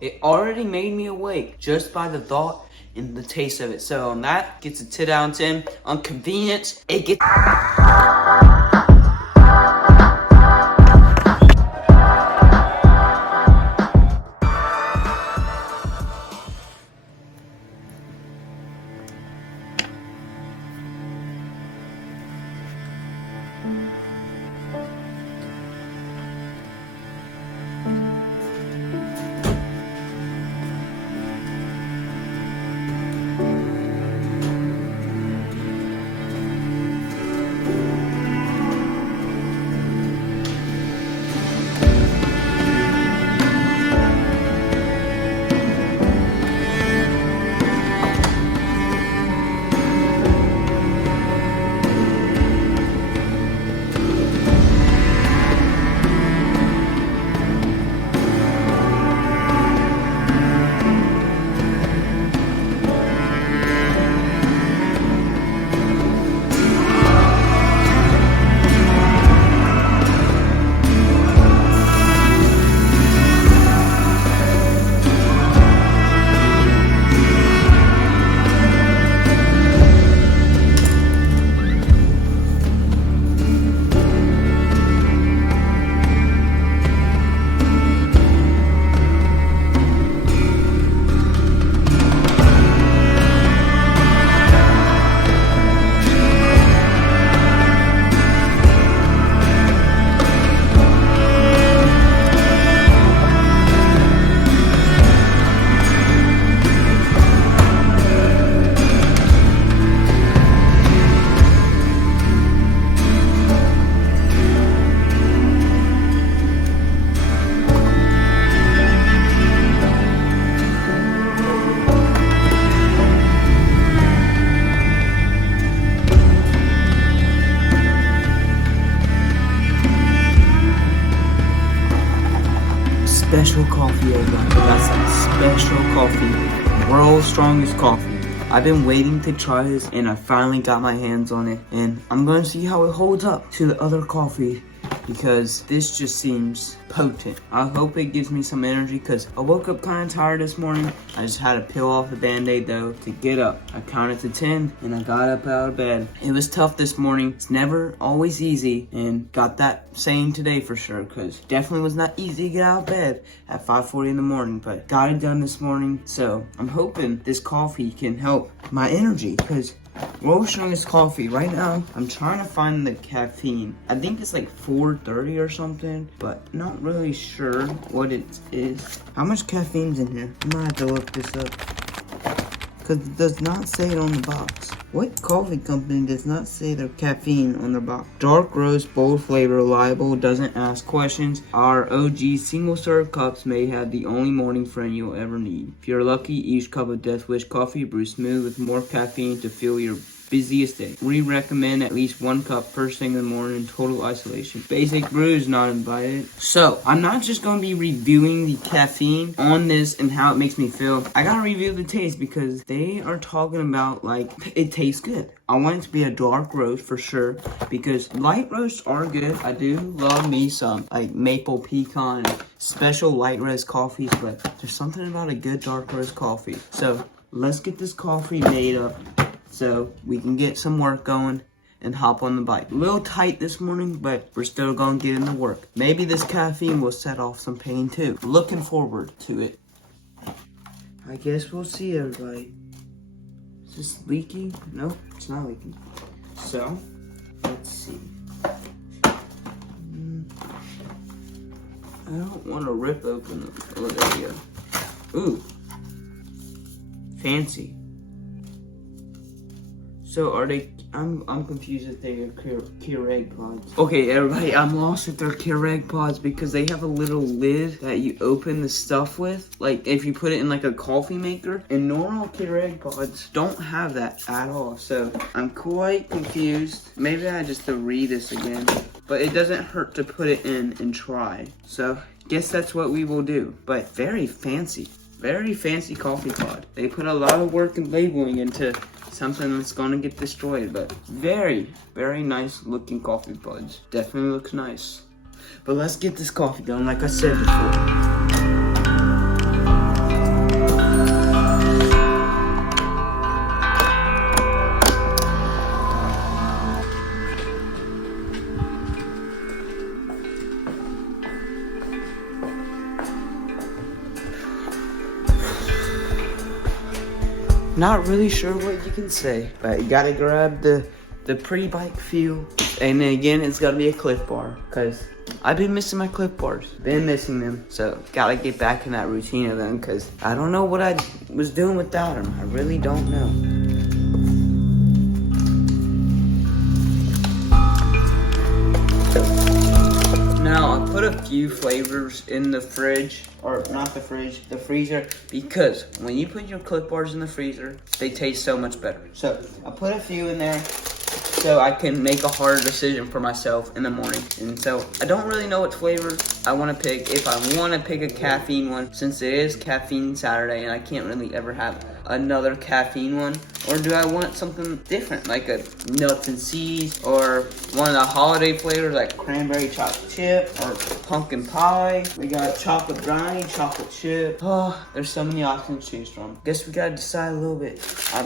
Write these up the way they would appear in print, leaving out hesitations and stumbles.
It already made me awake just by the thought and the taste of it. So on that gets a 10 out of 10. On convenience, it gets... Special coffee, everybody. That's some special coffee. World's strongest coffee. I've been waiting to try this and I finally got my hands on it. And I'm going to see how it holds up to the other coffee because this just seems potent. I hope it gives me some energy because I woke up kind of tired this morning. I just had to peel off the band-aid though to get up. I counted to 10 and I got up out of bed. It was tough this morning. It's never always easy and got that saying today for sure because definitely was not easy to get out of bed at 5:40 in the morning, but got it done this morning. So I'm hoping this coffee can help my energy because world's strongest coffee right now. I'm trying to find the caffeine. I think it's like 430 or something, but not really sure what it is. How much caffeine's in here? I might have to look this up because it does not say it on the box. What coffee company does not say their caffeine on their box? Dark roast, bold flavor, reliable, doesn't ask questions. Our OG single serve cups may have the only morning friend you'll ever need. If you're lucky, each cup of Death Wish coffee brews smooth with more caffeine to fuel your busiest day. We recommend at least 1 cup first thing in the morning in total isolation. Basic brew is not invited. So, I'm not just going to be reviewing the caffeine on this and how it makes me feel. I got to review the taste because they are talking about like it tastes good. I want it to be a dark roast for sure because light roasts are good. I do love me some like maple pecan, special light roast coffees, but there's something about a good dark roast coffee. So, let's get this coffee made up so we can get some work going and hop on the bike. A little tight this morning, but we're still gonna get into work. Maybe this caffeine will set off some pain too. Looking forward to it. I guess we'll see, everybody. Is this leaking? Nope, it's not leaking. So, let's see. I don't want to rip open them. Oh, there we go. Ooh. Fancy. So are they, I'm confused if they are Keurig pods. Okay, everybody, I'm lost if they're Keurig pods because they have a little lid that you open the stuff with. Like if you put it in like a coffee maker, and normal Keurig pods don't have that at all. So I'm quite confused. Maybe I just have to read this again, but it doesn't hurt to put it in and try. So guess that's what we will do, but very fancy coffee pod. They put a lot of work and labeling into something that's gonna get destroyed, but very, very nice looking coffee pods. Definitely looks nice. But let's get this coffee done like I said before. Not really sure what you can say, but you gotta grab the pre-bike feel. And then again, it's gotta be a Cliff Bar, because I've been missing my Cliff Bars. Been missing them, so gotta get back in that routine of them, because I don't know what I was doing without them. I really don't know. Now, I put a few flavors in the fridge, or not the fridge, the freezer, because when you put your Cliff Bars in the freezer, they taste so much better. So, I put a few in there so I can make a harder decision for myself in the morning. And so, I don't really know what flavor I want to pick. If I want to pick a caffeine one, since it is Caffeine Saturday and I can't really ever have another caffeine one, or do I want something different, like a nuts and seeds, or one of the holiday flavors like cranberry chocolate chip or pumpkin pie? We got chocolate brownie, chocolate chip. Oh, there's so many options to choose from. Guess we gotta decide a little bit.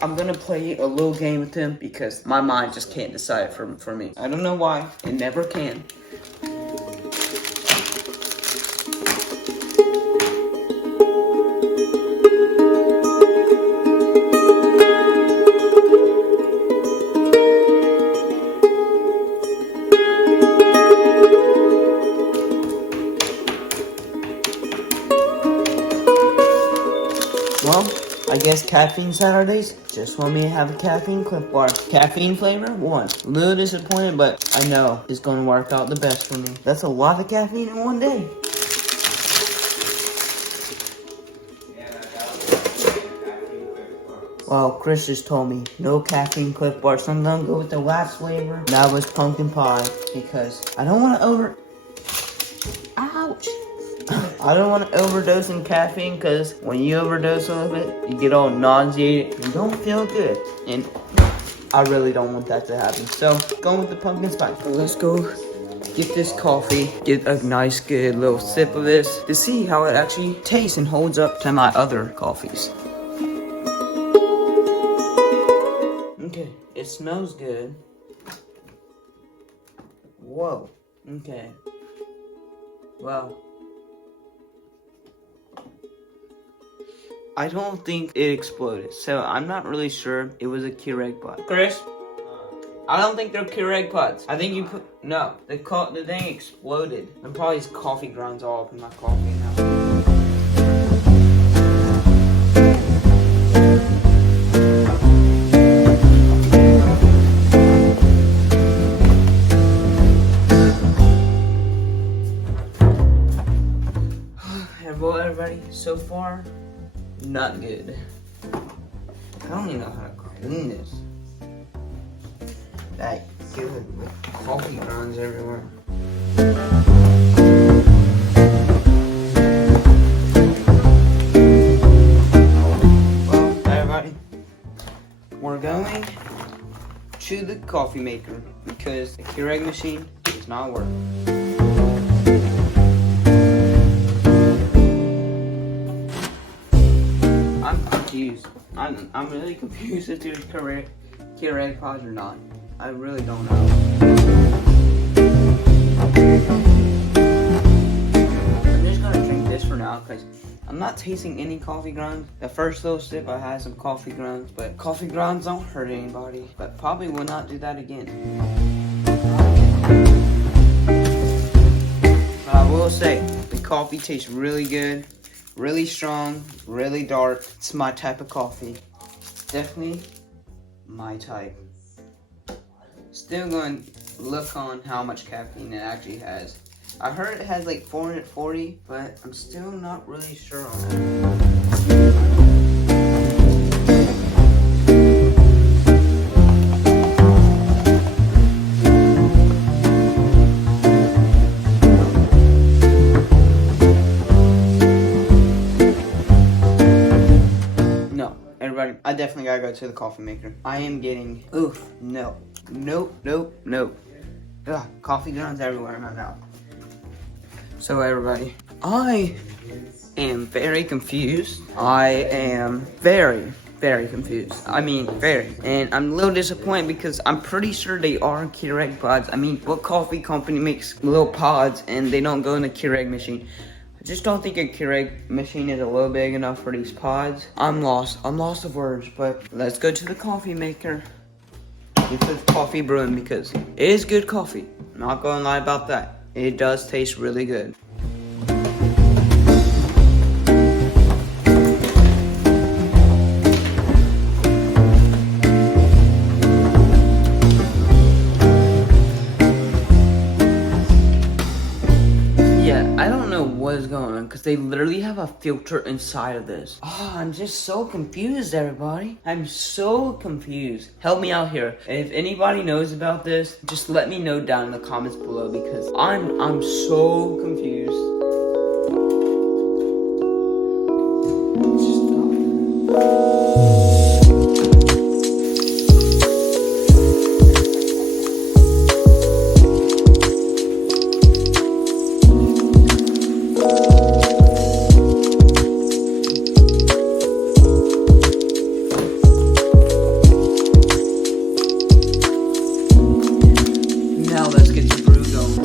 I'm gonna play a little game with them because my mind just can't decide for me. I don't know why, it never can. Well, I guess Caffeine Saturdays just want me to have a caffeine Cliff Bar. Caffeine flavor, 1. A little disappointed, but I know it's going to work out the best for me. That's a lot of caffeine in one day. Well, Chris just told me no caffeine Cliff Bar, so I'm going to go with the last flavor. That was pumpkin pie, because I don't want to Ouch! I don't want to overdose in caffeine, because when you overdose of it, you get all nauseated and don't feel good. And I really don't want that to happen. So, going with the pumpkin spice. So let's go get this coffee, get a nice good little sip of this to see how it actually tastes and holds up to my other coffees. Okay, it smells good. Whoa, okay. Wow. I don't think it exploded, so I'm not really sure it was a Keurig pot. Chris? I don't think they're Keurig pots. I think you put, no, the thing exploded. And probably his coffee grounds all up in my coffee now. Well, everybody, so far, not good. I don't even know how to clean this. That good with coffee grounds everywhere. Well, everybody, we're going to the coffee maker because the Keurig machine is not working. I'm really confused if there's Keurig pods or not. I really don't know. I'm just gonna drink this for now because I'm not tasting any coffee grounds. The first little sip I had some coffee grounds, but coffee grounds don't hurt anybody. But probably will not do that again. But I will say, the coffee tastes really good. Really strong, really dark. It's my type of coffee. Definitely my type. Still going to look on how much caffeine it actually has. I heard it has like 440, but I'm still not really sure on that. I definitely gotta go to the coffee maker. I am getting, no. Nope. Ugh, coffee grounds everywhere in my mouth. So everybody, I am very confused. I am very confused. I mean, very. And I'm a little disappointed because I'm pretty sure they are Keurig pods. I mean, what coffee company makes little pods and they don't go in the Keurig machine? just don't think a Keurig machine is a little big enough for these pods. I'm lost of words, but let's go to the coffee maker. Get the coffee brewing because it is good coffee. I'm not gonna lie about that. It does taste really good. I don't know what is going on because they literally have a filter inside of this. Oh, I'm just so confused, everybody. I'm so confused. Help me out here. If anybody knows about this, just let me know down in the comments below because I'm so confused. Now let's get the brew going.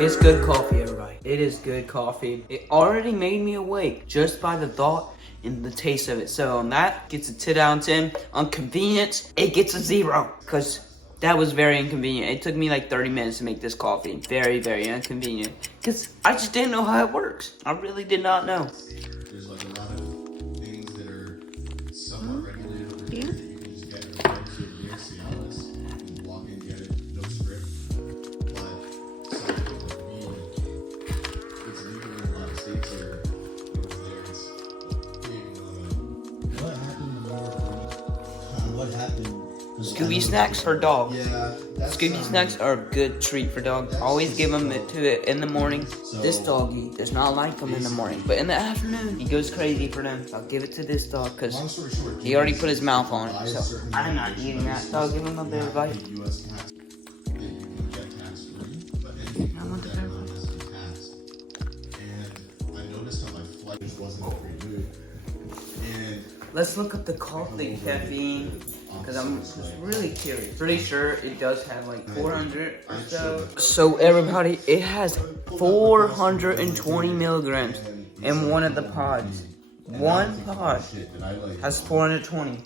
It's good coffee, everybody. It is good coffee. It already made me awake just by the thought and the taste of it. So on that, gets a 10 out of 10. On convenience, it gets a 0 because that was very inconvenient. It took me like 30 minutes to make this coffee. Very, very inconvenient. Because I just didn't know how it works. I really did not know. There's like a lot of things that are somewhat regulated over here that you can just get right to near Cialis. You can walk in, get it, no script. But something like weed, it's legal in a lot of states here. Over there, it's big What happened? Scooby snacks for dogs. Yeah. Scooby snacks are a good treat for dogs. Always give them to it in the morning. This doggy does not like them in the morning, but in the afternoon, he goes crazy for them. I'll give it to this dog because he already put his mouth on it, so I'm not eating that. So I'll give him a bit of bite. US tax that you can get tax free, but anything I want the that bear has to be taxed. And I noticed on my flight just wasn't in a great mood. And Let's look up the coffee caffeine because I'm just really curious. Pretty sure it does have like 400 or so. So everybody, it has 420 milligrams in one of the pods. One pod has 420.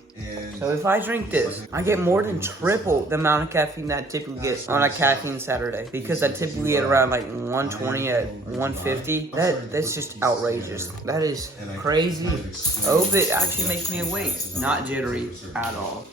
So if I drink this, I get more than triple the amount of caffeine that I typically get on a caffeine Saturday. Because I typically get around like 120 at 150. That's just outrageous. That is crazy. I hope it actually makes me awake. Not jittery at all.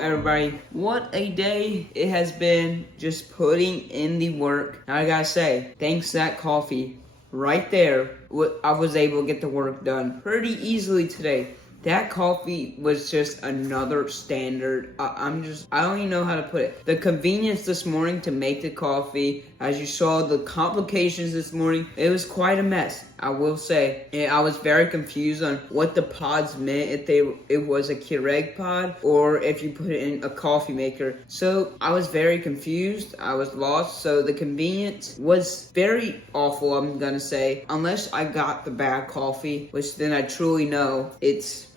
Everybody, what a day it has been just putting in the work. Now I gotta say, thanks to that coffee right there, I was able to get the work done pretty easily today. That coffee was just another standard. I don't even know how to put it. The convenience this morning to make the coffee, as you saw, the complications this morning, it was quite a mess. I will say, I was very confused on what the pods meant, if it was a Keurig pod or if you put it in a coffee maker. So I was very confused. I was lost. So the convenience was very awful, I'm gonna say, unless I got the bad coffee, which then I truly know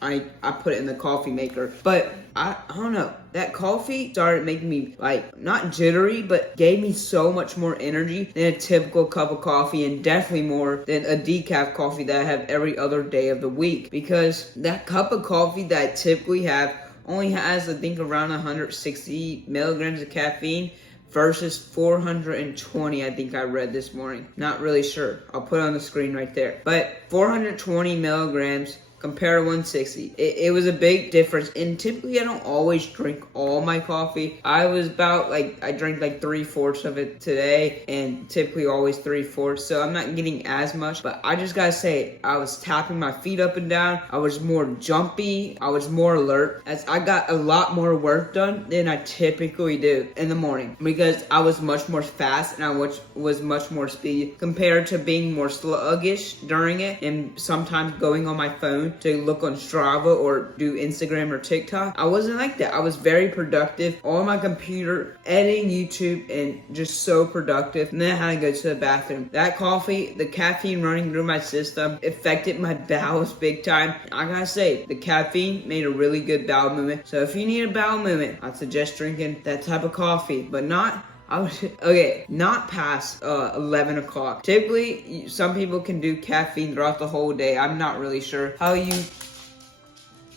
I put it in the coffee maker. But I don't know. That coffee started making me, like, not jittery, but gave me so much more energy than a typical cup of coffee, and definitely more than a decaf coffee that I have every other day of the week. Because that cup of coffee that I typically have only has, I think, around 160 milligrams of caffeine versus 420, I think I read this morning. Not really sure. I'll put it on the screen right there. But 420 milligrams compared to 160. It was a big difference. And typically I don't always drink all my coffee. I was about like, I drank like 3/4 of it today, and typically always 3/4. So I'm not getting as much, but I just gotta say, I was tapping my feet up and down. I was more jumpy. I was more alert, as I got a lot more work done than I typically do in the morning, because I was much more fast and I was much more speedy compared to being more sluggish during it and sometimes going on my phone to look on Strava or do Instagram or TikTok. I wasn't like that. I was very productive on my computer, editing YouTube, and just so productive. And then I had to go to the bathroom. That coffee, the caffeine running through my system, affected my bowels big time. I gotta say, the caffeine made a really good bowel movement. So if you need a bowel movement, I'd suggest drinking that type of coffee, but not past 11 o'clock. Typically, some people can do caffeine throughout the whole day. I'm not really sure how you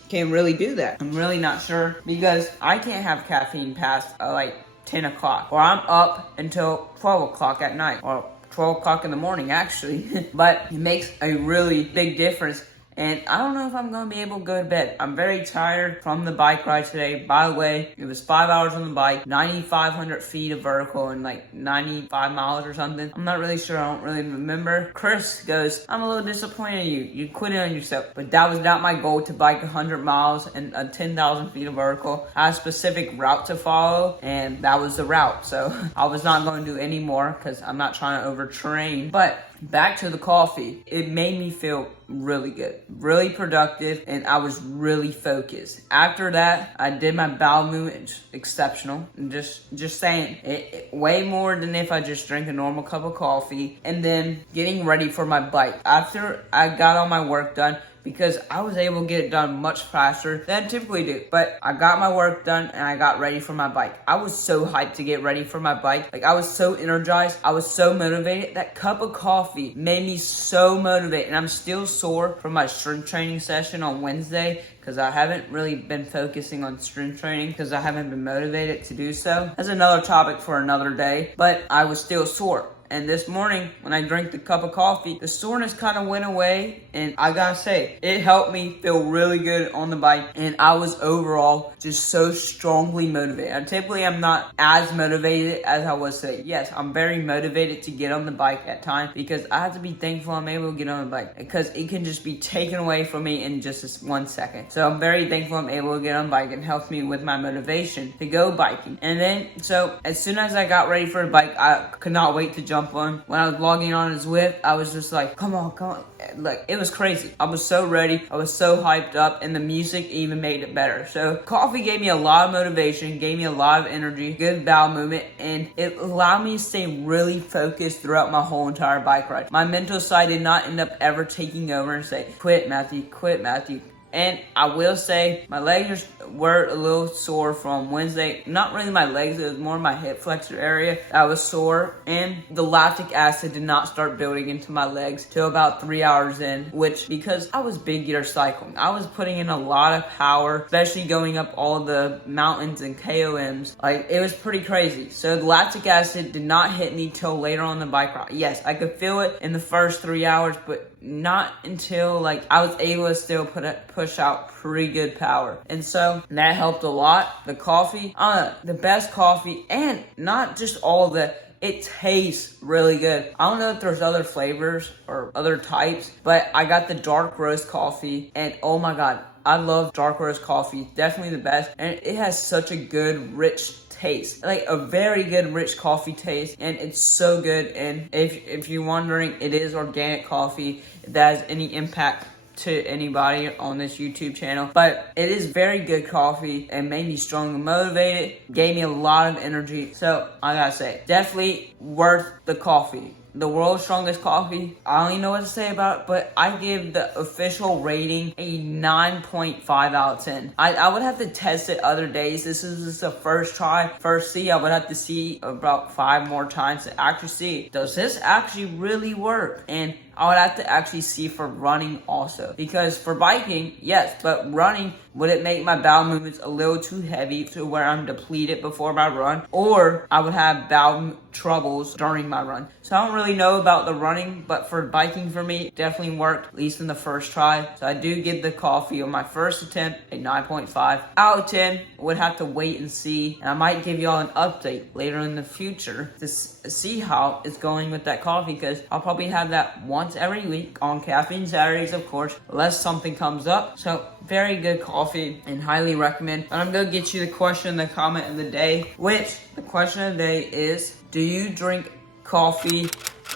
can really do that. I'm really not sure, because I can't have caffeine past like 10 o'clock, or I'm up until 12 o'clock at night, or 12 o'clock in the morning actually. But it makes a really big difference. And I don't know if I'm going to be able to go to bed. I'm very tired from the bike ride today. By the way, it was 5 hours on the bike, 9,500 feet of vertical, and like 95 miles or something. I'm not really sure. I don't really remember. Chris goes, I'm a little disappointed in you. You quit it on yourself. But that was not my goal, to bike 100 miles and 10,000 feet of vertical. I had a specific route to follow, and that was the route. So I was not going to do any more, because I'm not trying to overtrain. But back to the coffee, it made me feel really good, really productive, and I was really focused. After that, I did my bowel movement, exceptional. And just saying, it way more than if I just drank a normal cup of coffee. And then getting ready for my bike. After I got all my work done, because I was able to get it done much faster than I typically do. But I got my work done and I got ready for my bike. I was so hyped to get ready for my bike. Like, I was so energized. I was so motivated. That cup of coffee made me so motivated. And I'm still sore from my strength training session on Wednesday, because I haven't really been focusing on strength training because I haven't been motivated to do so. That's another topic for another day. But I was still sore. And this morning, when I drank the cup of coffee, the soreness kind of went away. And I gotta say, it helped me feel really good on the bike. And I was overall just so strongly motivated. And typically, I'm not as motivated as I was today. Yes, I'm very motivated to get on the bike at times, because I have to be thankful I'm able to get on the bike, because it can just be taken away from me in just this 1 second. So I'm very thankful I'm able to get on the bike. It helps me with my motivation to go biking. And then, so as soon as I got ready for the bike, I could not wait to jump on. When I was logging on his whip, I was just like, come on. Like, it was crazy. I was so ready. I was so hyped up, and the music even made it better. So coffee gave me a lot of motivation, gave me a lot of energy, good bowel movement, and it allowed me to stay really focused throughout my whole entire bike ride. My mental side did not end up ever taking over and say, quit, Matthew. And I will say, my legs were a little sore from Wednesday. Not really my legs, it was more my hip flexor area that was sore. And the lactic acid did not start building into my legs till about 3 hours in, which, because I was big gear cycling, I was putting in a lot of power, especially going up all the mountains and KOMs. Like, it was pretty crazy. So the lactic acid did not hit me till later on the bike ride. Yes, I could feel it in the first 3 hours, but not until like I was able to still push out pretty good power. And so that helped a lot. The coffee, the best coffee, and not just all the, it tastes really good. I don't know if there's other flavors or other types, but I got the dark roast coffee, and oh my god, I love dark roast coffee. Definitely the best. And it has such a good, rich taste, like a very good rich coffee taste, and it's so good. And if you're wondering, it is organic coffee. If that has any impact to anybody on this YouTube channel, but it is very good coffee and made me strong and motivated, gave me a lot of energy. So I gotta say, definitely worth the coffee. The world's strongest coffee. I don't even know what to say about it, but I give the official rating a 9.5 out of 10. I would have to test it other days. This is just a first try, first see. I would have to see about 5 more times to actually see, does this actually really work? And I would have to actually see for running also. Because for biking, yes, but running, would it make my bowel movements a little too heavy to where I'm depleted before my run? Or I would have bowel troubles during my run. So I don't really know about the running, but for biking for me, it definitely worked, at least in the first try. So I do give the coffee on my first attempt a 9.5 out of 10. Would have to wait and see, and I might give y'all an update later in the future to see how it's going with that coffee, because I'll probably have that once every week on Caffeine Saturdays, of course, unless something comes up. So very good coffee and highly recommend. And I'm gonna get you the question, the comment of the day, which the question of the day is, do you drink coffee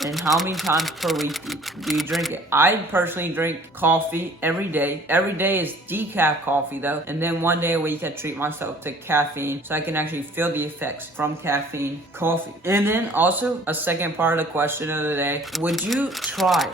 and how many times per week do you drink it? I personally drink coffee every day. Every day is decaf coffee though, and then one day a week I treat myself to caffeine so I can actually feel the effects from caffeine coffee. And then also a second part of the question of the day, would you try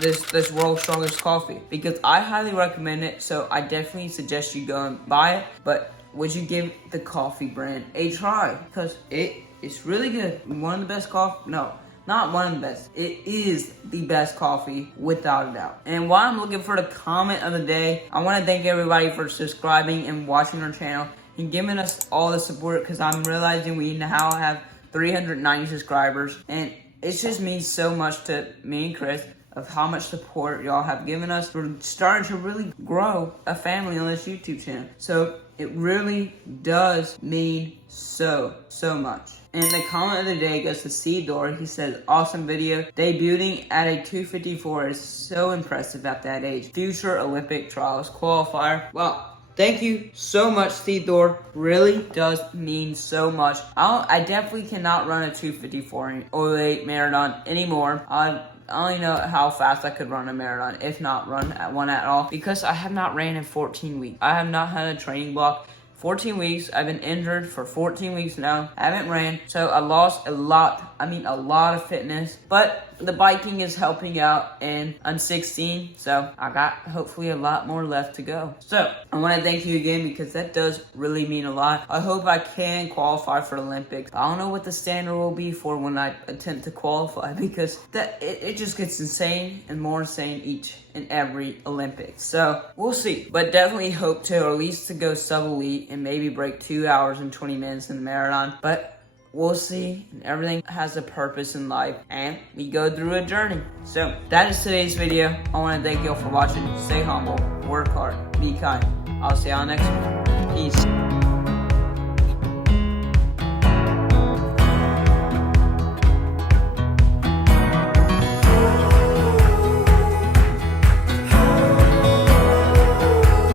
this World's Strongest Coffee? Because I highly recommend it, so I definitely suggest you go and buy it. But would you give the coffee brand a try? Because it's really good. One of the best coffee, no, not one of the best. It is the best coffee without a doubt. And while I'm looking for the comment of the day, I want to thank everybody for subscribing and watching our channel and giving us all the support, because I'm realizing we now have 390 subscribers, and it just means so much to me and Chris of how much support y'all have given us. We're starting to really grow a family on this YouTube channel. So it really does mean so much. And the comment of the day goes to Cedor. He says, awesome video. Debuting at a 254 is so impressive at that age. Future Olympic trials qualifier. Well, thank you so much, Cedor. Really does mean so much. I definitely cannot run a 254 or a marathon anymore. I only know how fast I could run a marathon, if not run one at all, because I have not ran in 14 weeks. I have not had a training block. 14 weeks. I've been injured for 14 weeks now. I haven't ran, so I lost a lot of fitness, but the biking is helping out, and I'm 16, so I got hopefully a lot more left to go. So I want to thank you again, because that does really mean a lot. I hope I can qualify for Olympics. I don't know what the standard will be for when I attempt to qualify, because it just gets insane and more insane each and every Olympics. So we'll see, but definitely hope to at least to go sub-elite and maybe break 2 hours and 20 minutes in the marathon. But we'll see. Everything has a purpose in life, and we go through a journey. So that is today's video. I want to thank you all for watching. Stay humble, work hard, be kind. I'll see y'all next one. Peace.